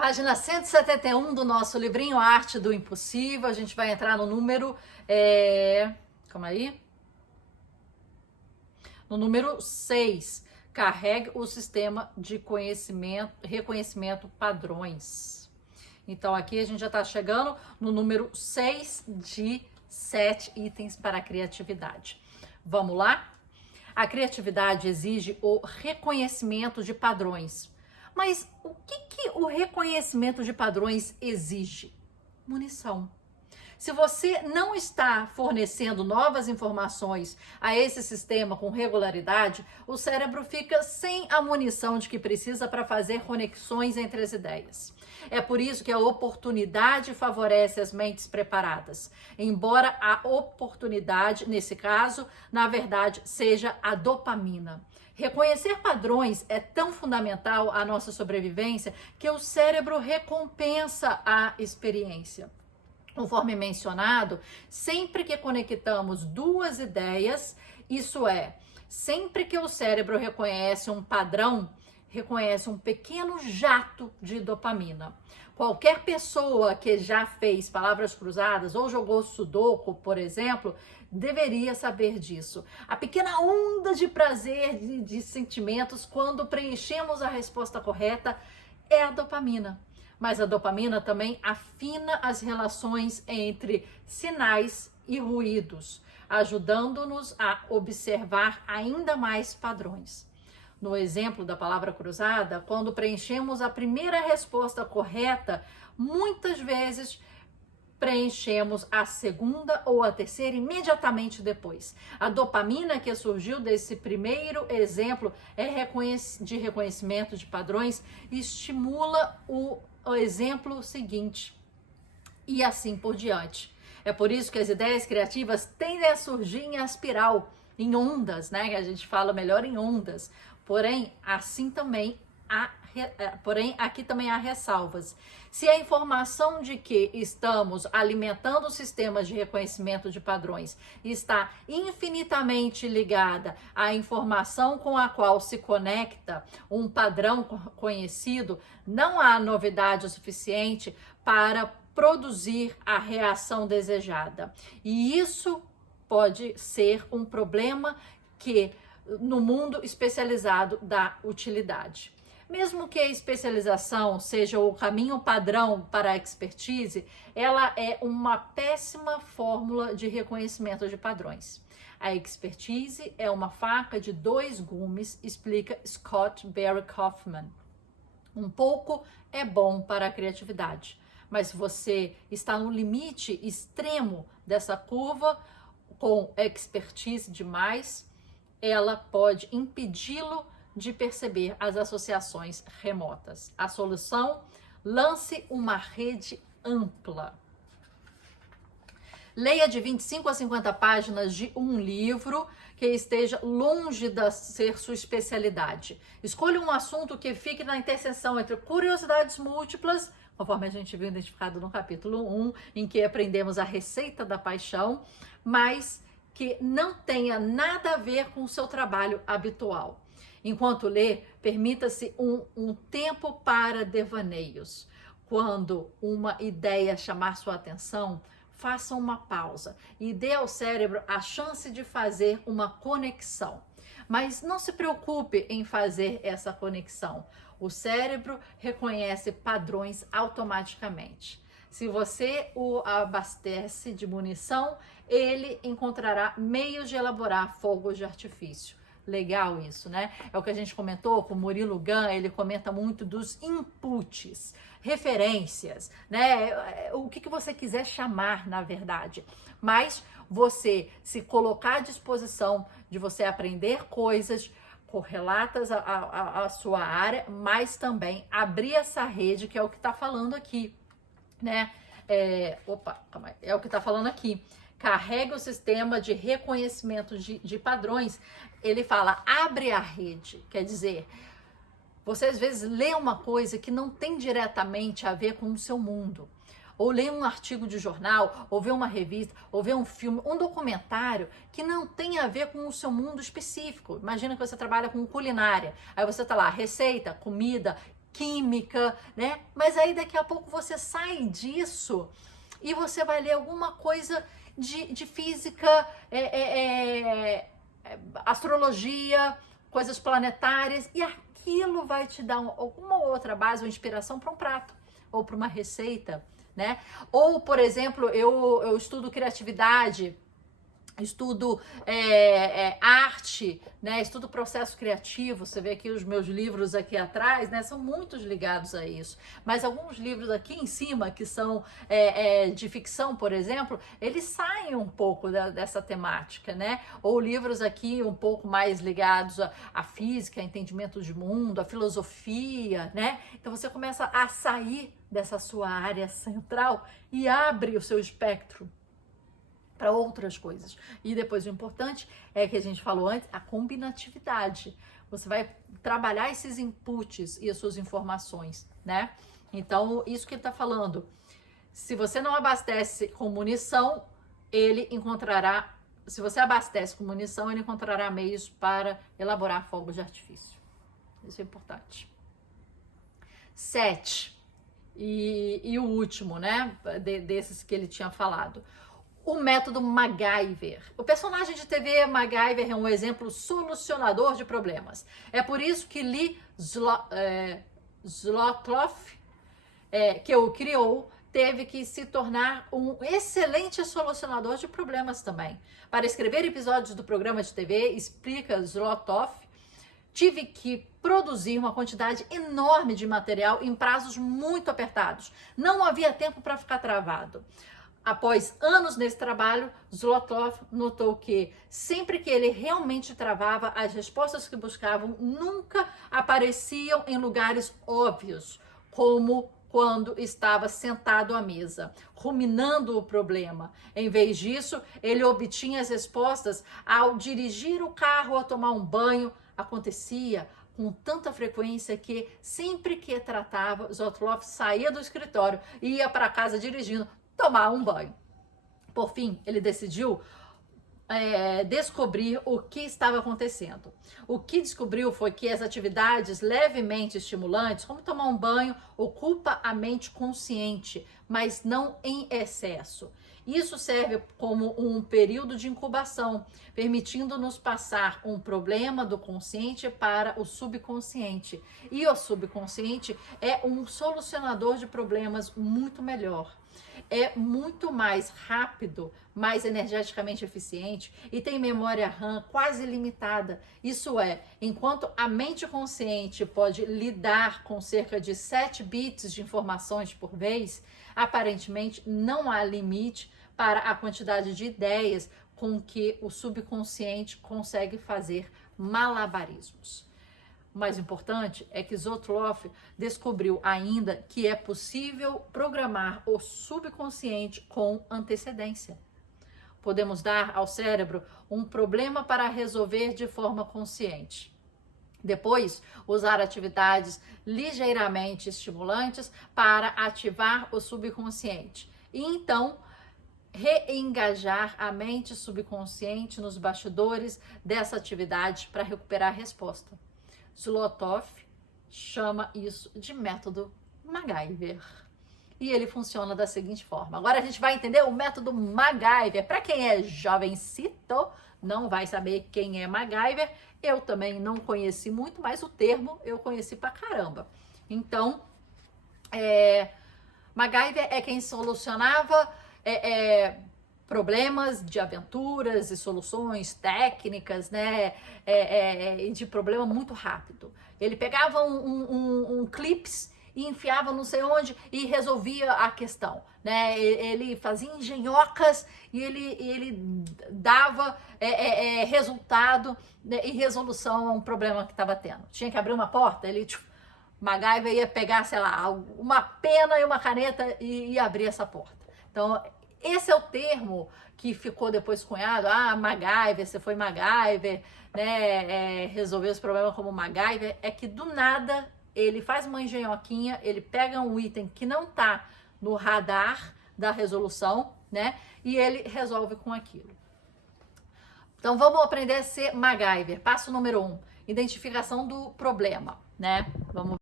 Página 171 do nosso livrinho Arte do Impossível. A gente vai entrar no número... Calma aí. No número 6. Carregue o sistema de reconhecimento padrões. Então, aqui a gente já está chegando no número 6 de 7 itens para a criatividade. Vamos lá? A criatividade exige o reconhecimento de padrões. Mas o que o reconhecimento de padrões exige? Munição. Se você não está fornecendo novas informações a esse sistema com regularidade, o cérebro fica sem a munição de que precisa para fazer conexões entre as ideias. É por isso que a oportunidade favorece as mentes preparadas, embora a oportunidade, nesse caso, na verdade, seja a dopamina. Reconhecer padrões é tão fundamental à nossa sobrevivência que o cérebro recompensa a experiência. Conforme mencionado, sempre que conectamos duas ideias, isso é, sempre que o cérebro reconhece um padrão, reconhece um pequeno jato de dopamina. Qualquer pessoa que já fez palavras cruzadas ou jogou sudoku, por exemplo, deveria saber disso. A pequena onda de prazer, de sentimentos, quando preenchemos a resposta correta, é a dopamina. Mas a dopamina também afina as relações entre sinais e ruídos, ajudando-nos a observar ainda mais padrões. No exemplo da palavra cruzada, quando preenchemos a primeira resposta correta, muitas vezes preenchemos a segunda ou a terceira imediatamente depois. A dopamina que surgiu desse primeiro exemplo de reconhecimento de padrões estimula o exemplo seguinte e assim por diante. É por isso que as ideias criativas tendem a surgir em espiral, em ondas, né? Que a gente fala melhor em ondas. Porém, aqui também há ressalvas. Se a informação de que estamos alimentando sistemas de reconhecimento de padrões está infinitamente ligada à informação com a qual se conecta um padrão conhecido, não há novidade o suficiente para produzir a reação desejada. E isso pode ser um problema no mundo especializado da utilidade. Mesmo que a especialização seja o caminho padrão para a expertise, ela é uma péssima fórmula de reconhecimento de padrões. A expertise é uma faca de dois gumes, explica Scott Barry Kaufman. Um pouco é bom para a criatividade, mas se você está no limite extremo dessa curva, com expertise demais, ela pode impedi-lo de perceber as associações remotas. A solução: lance uma rede ampla. Leia de 25 a 50 páginas de um livro que esteja longe de ser sua especialidade. Escolha um assunto que fique na interseção entre curiosidades múltiplas, conforme a gente viu identificado no capítulo 1, em que aprendemos a receita da paixão, mas que não tenha nada a ver com o seu trabalho habitual. Enquanto lê, permita-se um tempo para devaneios. Quando uma ideia chamar sua atenção, faça uma pausa e dê ao cérebro a chance de fazer uma conexão. Mas não se preocupe em fazer essa conexão. O cérebro reconhece padrões automaticamente. Se você o abastece de munição, ele encontrará meios de elaborar fogos de artifício. Legal isso, né? É o que a gente comentou com o Murilo Gun, ele comenta muito dos inputs, referências, né? O que você quiser chamar, na verdade. Mas você se colocar à disposição de você aprender coisas correlatas à sua área, mas também abrir essa rede, que é o que está falando aqui, né? É o que está falando aqui. Carrega o sistema de reconhecimento de padrões. Ele fala, abre a rede. Quer dizer, você às vezes lê uma coisa que não tem diretamente a ver com o seu mundo. Ou lê um artigo de jornal, ou vê uma revista, ou vê um filme, um documentário que não tem a ver com o seu mundo específico. Imagina que você trabalha com culinária. Aí você tá lá, receita, comida, química, né? Mas aí daqui a pouco você sai disso e você vai ler alguma coisa de física, astrologia, coisas planetárias, e aquilo vai te dar alguma outra base ou inspiração para um prato ou para uma receita, né? Ou, por exemplo, eu estudo criatividade, estudo arte, né? Estudo processo criativo. Você vê aqui os meus livros aqui atrás, né? São muitos ligados a isso. Mas alguns livros aqui em cima, que são de ficção, por exemplo, eles saem um pouco dessa temática, né? Ou livros aqui um pouco mais ligados à física, a entendimento de mundo, à filosofia, né? Então você começa a sair dessa sua área central e abre o seu espectro para outras coisas. E depois o importante é que a gente falou antes, a combinatividade. Você vai trabalhar esses inputs e as suas informações, né? Então, isso que ele está falando. Se você não abastece com munição, ele encontrará... Se você abastece com munição, ele encontrará meios para elaborar fogos de artifício. Isso é importante. 7. E o último, né? Desses que ele tinha falado. O método MacGyver. O personagem de TV MacGyver é um exemplo solucionador de problemas. É por isso que Lee Zlothoff, que o criou, teve que se tornar um excelente solucionador de problemas também. Para escrever episódios do programa de TV, explica Zlothoff, tive que produzir uma quantidade enorme de material em prazos muito apertados. Não havia tempo para ficar travado. Após anos nesse trabalho, Zlothoff notou que sempre que ele realmente travava, as respostas que buscavam nunca apareciam em lugares óbvios, como quando estava sentado à mesa, ruminando o problema. Em vez disso, ele obtinha as respostas ao dirigir o carro ou tomar um banho. Acontecia com tanta frequência que sempre que tratava, Zlothoff saía do escritório e ia para casa dirigindo, tomar um banho. Por fim, ele decidiu descobrir o que estava acontecendo. O que descobriu foi que as atividades levemente estimulantes, como tomar um banho, ocupa a mente consciente, mas não em excesso. Isso serve como um período de incubação, permitindo-nos passar um problema do consciente para o subconsciente. E o subconsciente é um solucionador de problemas muito melhor. É muito mais rápido, mais energeticamente eficiente e tem memória RAM quase ilimitada. Isso é, enquanto a mente consciente pode lidar com cerca de 7 bits de informações por vez, aparentemente não há limite para a quantidade de ideias com que o subconsciente consegue fazer malabarismos. O mais importante é que Zlothoff descobriu ainda que é possível programar o subconsciente com antecedência. Podemos dar ao cérebro um problema para resolver de forma consciente. Depois, usar atividades ligeiramente estimulantes para ativar o subconsciente. E então, reengajar a mente subconsciente nos bastidores dessa atividade para recuperar a resposta. Zlothoff chama isso de método MacGyver. E ele funciona da seguinte forma. Agora a gente vai entender o método MacGyver. Para quem é jovencito, não vai saber quem é MacGyver. Eu também não conheci muito, mas o termo eu conheci pra caramba. Então, MacGyver é quem solucionava problemas de aventuras e soluções técnicas, né, de problema muito rápido. Ele pegava um clips e enfiava não sei onde e resolvia a questão, né? Ele fazia engenhocas e ele dava resultado, né, e resolução a um problema que estava tendo. Tinha que abrir uma porta, MacGyver ia pegar, sei lá, uma pena e uma caneta e abrir essa porta. Então, esse é o termo que ficou depois cunhado. MacGyver, você foi MacGyver, né? Resolveu esse problema como MacGyver. É que do nada ele faz uma engenhoquinha, ele pega um item que não tá no radar da resolução, né? E ele resolve com aquilo. Então vamos aprender a ser MacGyver. Passo número 1, identificação do problema, né? Vamos